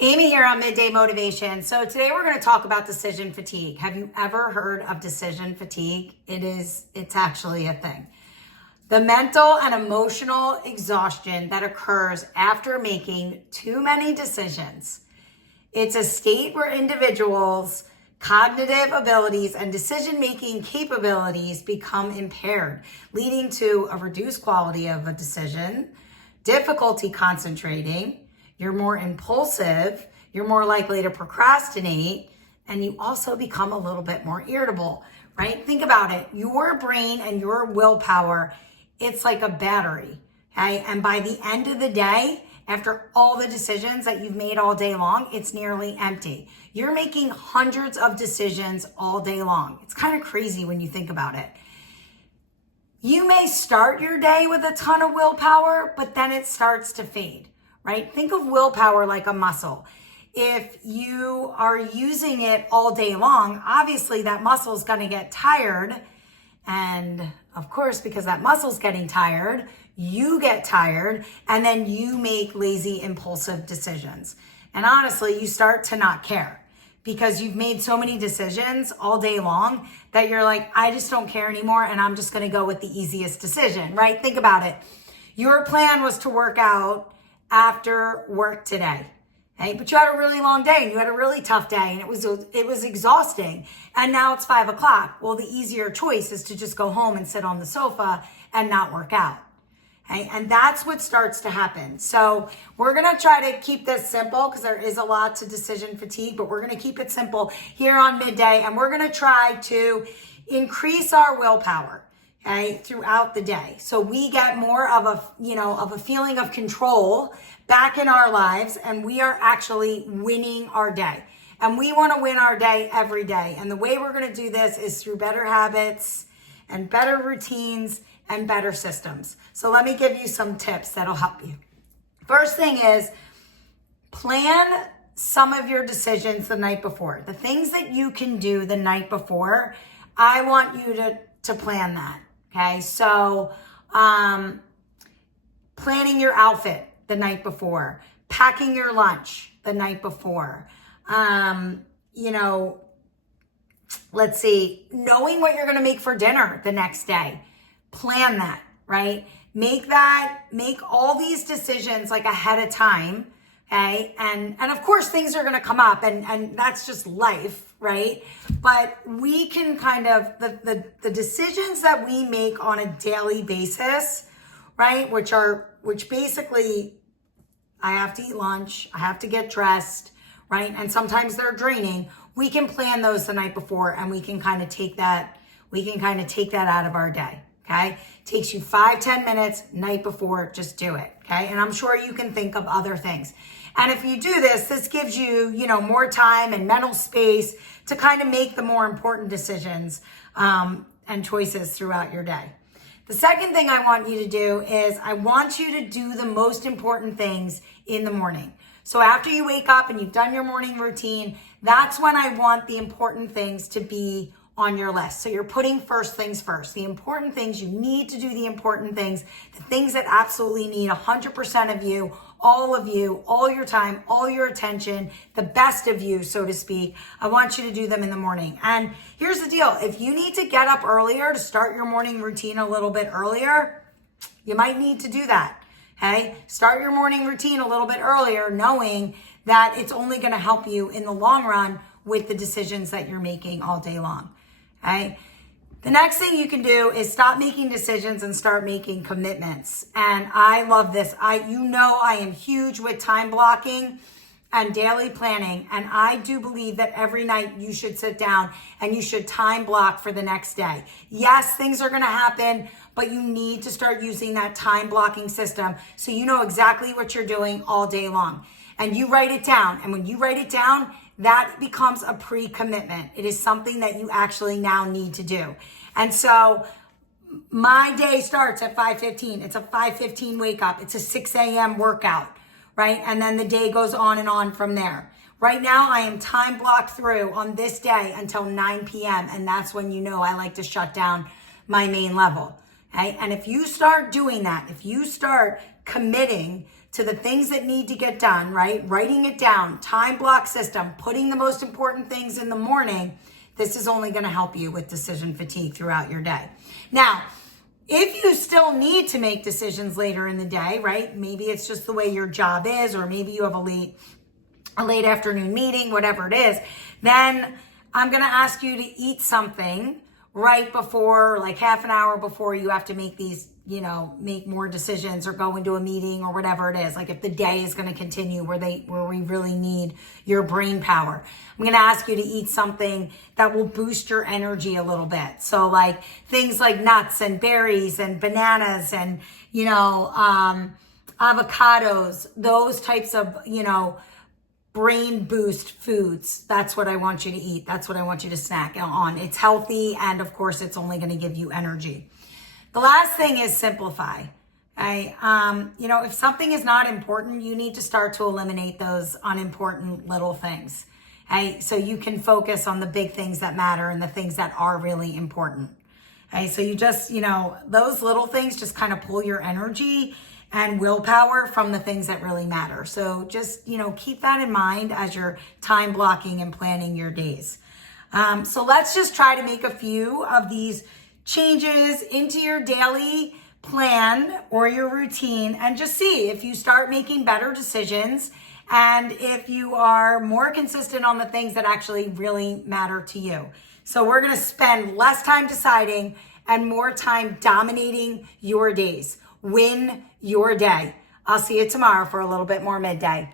Amy here on Midday Motivation. So today we're going to talk about decision fatigue. Have you ever heard of decision fatigue? It's actually a thing. The mental and emotional exhaustion that occurs after making too many decisions. It's a state where individuals' cognitive abilities and decision-making capabilities become impaired, leading to a reduced quality of a decision, difficulty concentrating. You're more impulsive, you're more likely to procrastinate, and you also become a little bit more irritable, right? Think about it. Your brain and your willpower, it's like a battery, okay? And by the end of the day, after all the decisions that you've made all day long, it's nearly empty. You're making hundreds of decisions all day long. It's kind of crazy when you think about it. You may start your day with a ton of willpower, but then it starts to fade. Right? Think of willpower like a muscle. If you are using it all day long, obviously that muscle is going to get tired. And of course, because that muscle's getting tired, you get tired and then you make lazy, impulsive decisions. And honestly, you start to not care because you've made so many decisions all day long that you're like, I just don't care anymore. And I'm just going to go with the easiest decision, right? Think about it. Your plan was to work out after work today, okay? But you had a really long day and you had a really tough day and it was exhausting. And now it's 5 o'clock. Well, the easier choice is to just go home and sit on the sofa and not work out. Okay? And that's what starts to happen. So we're going to try to keep this simple because there is a lot to decision fatigue, but we're going to keep it simple here on Midday. And we're going to try to increase our willpower. Okay, throughout the day. So we get more of a feeling of control back in our lives and we are actually winning our day. And we want to win our day every day. And the way we're going to do this is through better habits and better routines and better systems. So let me give you some tips that'll help you. First thing is plan some of your decisions the night before. The things that you can do the night before, I want you to plan that. Okay, so planning your outfit the night before, packing your lunch the night before, let's see, knowing what you're going to make for dinner the next day. Plan that, right? Make all these decisions like ahead of time, okay? And of course, things are going to come up and that's just life. Right? But we can kind of, the decisions that we make on a daily basis, right? Which basically, I have to eat lunch, I have to get dressed, right? And sometimes they're draining. We can plan those the night before and we can kind of take that out of our day. Okay. Takes you 5-10 minutes night before, just do it. Okay. And I'm sure you can think of other things. And if you do this gives you, more time and mental space to kind of make the more important decisions and choices throughout your day. The second thing I want you to do is I want you to do the most important things in the morning. So after you wake up and you've done your morning routine, that's when I want the important things to be on your list. So you're putting first things first. The important things, you need to do the important things, the things that absolutely need 100% of you, all your time, all your attention, the best of you, so to speak. I want you to do them in the morning. And here's the deal. If you need to get up earlier to start your morning routine a little bit earlier, you might need to do that. Okay? Start your morning routine a little bit earlier, knowing that it's only going to help you in the long run with the decisions that you're making all day long. Okay. The next thing you can do is stop making decisions and start making commitments. And I love this. I am huge with time blocking and daily planning. And I do believe that every night you should sit down and you should time block for the next day. Yes, things are going to happen, but you need to start using that time blocking system so you know exactly what you're doing all day long. And you write it down. And when you write it down, that becomes a pre-commitment. It is something that you actually now need to do. And so my day starts at 5:15. It's a 5:15 wake up. It's a 6 a.m. workout, right? And then the day goes on and on from there. Right now, I am time blocked through on this day until 9 p.m. And that's when I like to shut down my main level. Okay? And if you start doing that, if you start committing to the things that need to get done, right? Writing it down, time block system, putting the most important things in the morning, this is only going to help you with decision fatigue throughout your day. Now, if you still need to make decisions later in the day, right? Maybe it's just the way your job is, or maybe you have a late afternoon meeting, whatever it is, then I'm going to ask you to eat something right before, like half an hour before you have to make these, make more decisions or go into a meeting or whatever it is. Like if the day is going to continue where we really need your brain power, I'm going to ask you to eat something that will boost your energy a little bit. So like things like nuts and berries and bananas and, avocados, those types of, brain boost foods. That's what I want you to eat. That's what I want you to snack on. It's healthy. And of course, it's only going to give you energy. The last thing is simplify. Okay? If something is not important, you need to start to eliminate those unimportant little things. Okay? So you can focus on the big things that matter and the things that are really important. Okay? So you just, those little things just kind of pull your energy and willpower from the things that really matter. So just, keep that in mind as you're time blocking and planning your days. So let's just try to make a few of these changes into your daily plan or your routine and just see if you start making better decisions and if you are more consistent on the things that actually really matter to you. So we're going to spend less time deciding and more time dominating your days. Win your day. I'll see you tomorrow for a little bit more midday.